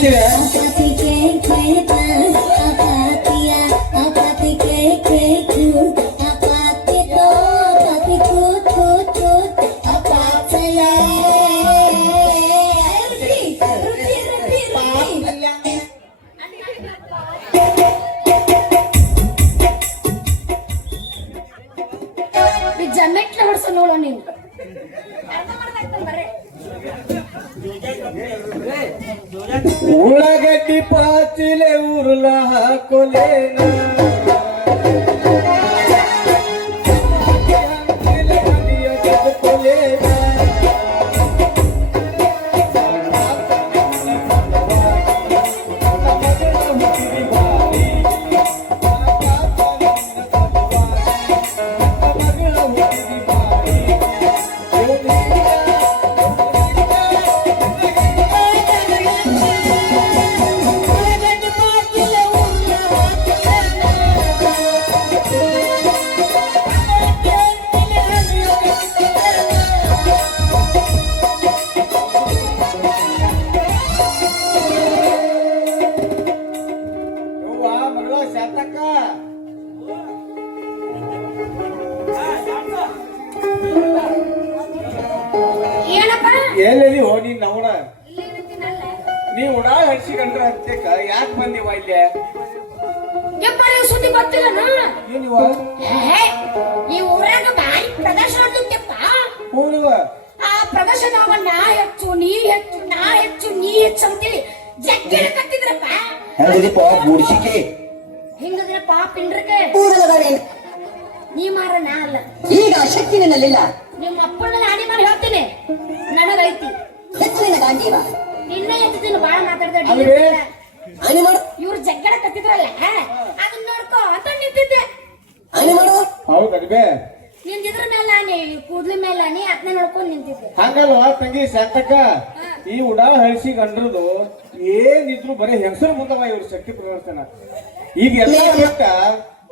ಹೇಳ್ತೀವಿ ಉಳ್ಳಾಗಡ್ಡಿ ಪಾಚಿಲೆ ಉರುಳ ಹಾಕೊಲೇನ ಏನಪ್ಪ ಹೋಗಿ ನಿಂತಿನಲ್ಲ ನೀ ಉಡಾ ಹಡ್ಸಿಕೊಂಡ್ರ ಅಂತೇಕ ಯಾಕೆ ಬಂದಿವ ಇಲ್ಲೇ? ಯಪ್ಪ ನೀವು ಸುದ್ದಿ ಗೊತ್ತಿಲ್ಲನ? ಏನಿವ ಈ ಊರಾಗ ಭಾರಿ ಪ್ರದರ್ಶನ ಆಗ್ತಿತ್ತಪ್ಪ ಹೂನಿವ? ಆ ಪ್ರದರ್ಶನ ನಾ ಹೆಚ್ಚು ನೀ ಹೆಚ್ಚು ನಾ ಹೆಚ್ಚು ನೀ ಹೆಚ್ಚು ಅಂತೇಳಿ ಜಗ್ಗಿನ ಕತ್ತಿದ್ರಪ್ಪ ಹೆಂಗದಿಪ್ಪ ಬೂಡ್ಸಿಕೆ ಇಂಡ್ರಕ್ಕೆ ಕೂದಲದವೇನು ನೀ ಮಾರ ನಾ ಅಲ್ಲ. ಈಗ ಶಕ್ತಿ ನಿನ್ನಲ್ಲಿಲ್ಲ. ನಿಮ್ಮ ಅಪ್ಪನ ಗಾಂಧೀವ ನಿನ್ನೆ ಎತ್ತಿದ್ದೀನಿ ಬಾಳ ಮಾತಾಡ್ದ ಅಲ್ವೇ? ಅಣಿ ಮಾಡು. ಇವ್ರು ಜಗ್ಗಡ ಕತ್ತಿದ್ರಲ್ಲ ಅದನ್ನ ನೋಡ್ಕೋ ಅಂತ ನಿಂತಿದ್ದೆ. ಅಣಿ ಮಾಡು. ಹೌದಲ್ವೇ ನಿಂತಿದ್ರ ಮೇಲೆ ನೀ ಕೂದ್ಲಿ ಮೇಲೆ ನೀ ಅದನ್ನ ನೋಡ್ಕೊಂಡ್ ನಿಂತಿದ್ದೆ. ಹಂಗಲ್ವಾ ತಂಗಿ ಶಾತಕ್ಕ? ಈ ಉಡಾ ಹಳ್ಸಿ ಗಂಡ್ರದು ಏನಿದ್ರು ಬರೀ ಹೆಂಗಸರು ಮುಂದವ ಇವ್ರ ಶಕ್ತಿ ಪ್ರದರ್ಶನ. ಈಗ ಎಲ್ಲ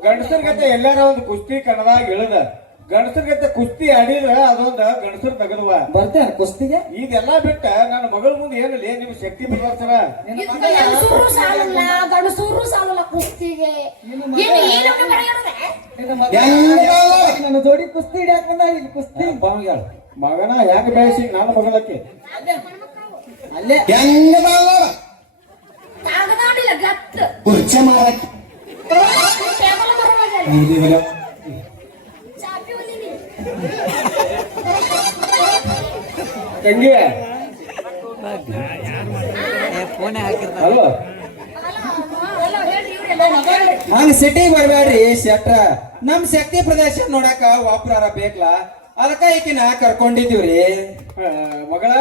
ಗಂಡಸರ ಗತೆ ಎಲ್ಲಾರ ಒಂದು ಕುಸ್ತಿ ಕನ್ನಡ ಇಳದ. ಗಂಡಸರ ಗತೆ ಕುಸ್ತಿ ಆಡಿದ್ರ ಅದೊಂದ ಗಂಡಸರು ತಗದವ. ಬರ್ತೇನೆ ಕುಸ್ತಿಗೆ? ಇದೆಲ್ಲ ಬಿಟ್ಟ ನನ್ನ ಮಗಳ ಮುಂದೆ ಏನಲ್ಲಿ ನಿಮ್ ಶಕ್ತಿ ಪ್ರದರ್ಶನ ಗಂಡಸೂರು ಸಾಲಲ್ಲ ಗಂಡಸೂರು ಸಾಲಲ್ಲ ಕುಸ್ತಿಗೆ. ನನ್ನ ಜೋಡಿ ಕುಸ್ತಿ ಹಿಡಿಯಾಕಂದ ಇಲ್ಲಿ ಕುಸ್ತಿ? ಅಪ್ಪಂಗ್ಯಾಳ. ಮಗನ ಯಾಕೆ ಬೆಳೆಸಿ ನನ್ನ ಮಗಳಕ್ಕೆ. ಅಲ್ಲೇ. ಹೆಂಗ ಕುರ್ಚ ಮಾರಕ್ಕೆ. ತಂಗಿ ಹಂಗ ಸಿಟಿ ಬರ್ಬೇಡ್ರಿ ಶೆಟ್ರ. ನಮ್ ಶಕ್ತಿ ಪ್ರದೇಶ ನೋಡಾಕ ವಾಪ್ರಾರ ಬೇಕಲ್ಲ ಅದಕ್ಕ ಈಕಿನ ಕರ್ಕೊಂಡಿದ್ದೀವ್ರಿ. ಮಗಳ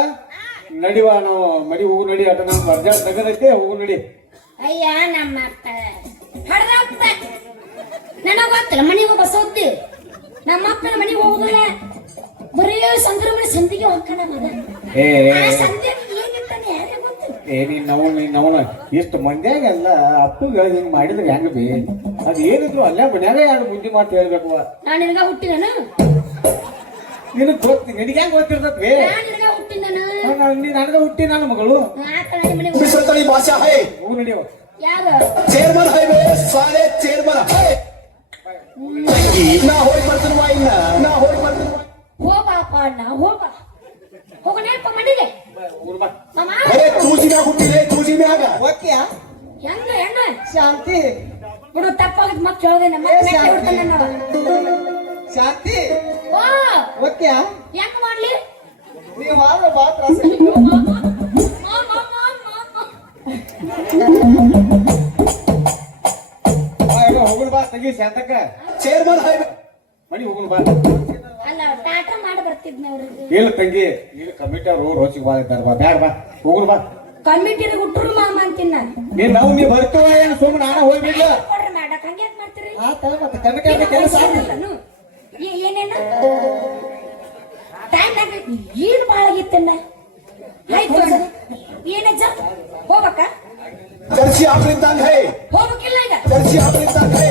ನಡಿವ ನಾವು ಮಡಿ ಹೂ ನಡಿ ಅಟ ನಮ್ ಅರ್ಜೆಂಟ್ ತಗದೈತೆ ಹೋಗು ನಡಿ. ಅಯ್ಯ ನಮ್ಮ ನನಗ ಗೊತ್ತಿಲ್ಲ ಮನೆಗೆ ಹೋಗ ಸೌದ್ದಿ ನಮ್ಮ ಅಪ್ಪನ ಮನೆಗೆ ಹೋಗುದಿಲ್ಲ. ಬರೀ ಸಂಕ್ರಮಣ ಸಂಧಿಗೆ ಮಗ. ಏ ಆ ಸಂತೆ ಏನಿರ್ತಾನೆ ಯಾರೇ ಗೊತ್ತಿಲ್ಲ ಏ ನೀನ್ ನಾವು ನೀನ್ ನವನ ಇಷ್ಟು ಮಂದ್ಯಾಗ ಎಲ್ಲ ಅಪ್ಪಗ ಹಿಂಗ್ ಮಾಡಿದ್ರೆ ಹೆಂಗ ಬಿ? ಅದ್ ಏನಿದ್ರು ಅಲ್ಲೇ ಮನ್ಯಾಗ ಯಾರು ಮುಂದಿ ಮಾತು ಹೇಳ್ಬೇಕು? ನಾನು ನಿನಗ ಹುಟ್ಟಿದನು? ನಿನಗ್ ಗೊತ್ತಿ ನಿನಗೆ ಹೆಂಗ್ ನಾನು ನಿನಗ ಹುಟ್ಟಿದನು? ನನಗ ಹುಟ್ಟಿ ನಾನು ಮಗಳು. ಆಕಳ ಹೈ. ನಡಿವ ಯಾರು? चेयरमैन ಹೈ ನಾ ಹೋಗಿ ಅಣ್ಣ ಹೋಗ ಹೋಗಣಪ್ಪ ಮನೆಗೆ. ಬಾ ಮಾಮ ಮ್ಯಾಗ ಹುಟ್ಟಿದೆ ತೂಜಿ ಮ್ಯಾಗ. ಓಕೆ. ಹೆಂಗ ಹೆಣ್ಣ? ಶಾಂತಿ. ಬಿಡು ತಪ್ಪಾಗದ್ ಮತ್ ಕೇಳ್ದೆ ನಮ್ಮ ಮತ್ತೆ ಶಾಂತಿ. ಬಿಡ್ತಾನೆ ನಾವು ಶಾಂತಿ. ಓ ಓಕೆ. ಹೆಂಗ್ ಮಾಡ್ಲಿ? ನೀವು ಆದ್ರೆ ಮಾತ್ರ ಹೋಗುಣ ಬಾ ತಗಿ ಶಾಂತಕ್ಕ. ಚೇರ್ಮನ್ ಮನಿ ಹೋಗುಣ ಬಾ. ಅಲ್ಲ ಟಾಟಾ ಮಾಡಿ ಬರ್ತಿದ್ನ ಅವ್ರಿಗೆ. ಇಲ್ಲ ತಂಗಿ? ಇಲ್ಲಿ ಕಮಿಟಿ ಅವ್ರು ರೋಚಿಗೆ ಬಾ ಇದ್ದಾರೆ ಬಾ ಬ್ಯಾಡ ಬಾ ಹೋಗ್ರು ಬಾ. ಕಮಿಟಿಗೆ ಹುಟ್ಟರು ಮಾಮ ಅಂತೀನಿ ನಾನು. ನೀನ್ ನಾವು ನೀ ಬರ್ತೀವ ಏನು ಸುಮ್ಮನೆ ನಾನು ಹೋಗ್ಬಿಡ್ಲ? ಕೊಡ್ರಿ ಮಾಡಕ್ ಹಂಗೆ ಯಾಕ್ ಮಾಡ್ತೀರಿ? ಮತ್ತೆ ಕನಕ ಕೆಲಸ ಏನೇನು? ಏನೇನ ಟೈಮ್ ಏನು ಭಾಳ ಆಗಿತ್ತನ್ನ ಆಯ್ತು ಏನಜ್ಜ ಹೋಗ್ಬೇಕ? ಜರ್ಸಿ ಆಫ್ರಿಕಾನ್ ಹೈ ಹೋಗ್ಬೇಕಿಲ್ಲ ಈಗ. Jersey high